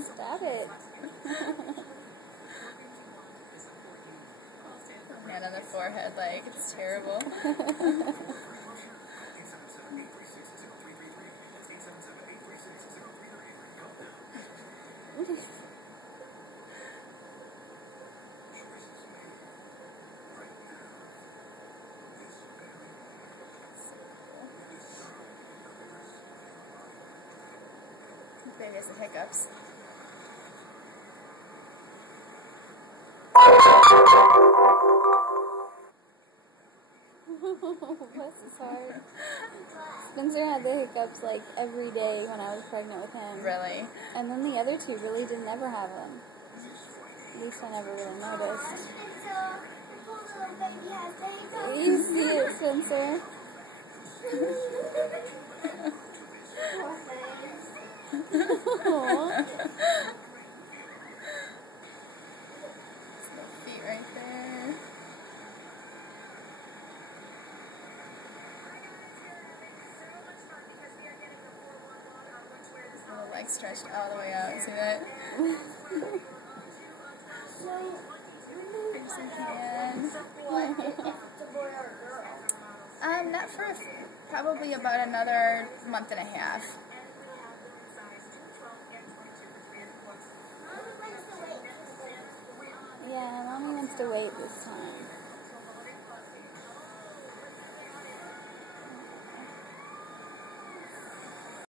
Stop it. Hand on the forehead, like, it's terrible. Baby has the hiccups. Bless his heart. Spencer had the hiccups like every day when I was pregnant with him. Really? And then the other two really didn't ever have them. At least I never really noticed. You see it, Spencer? Feet right there. The legs stretched all the way out. See that? Here's some hands. Not for probably about another month and a half. Yeah, Mommy wants to wait this time.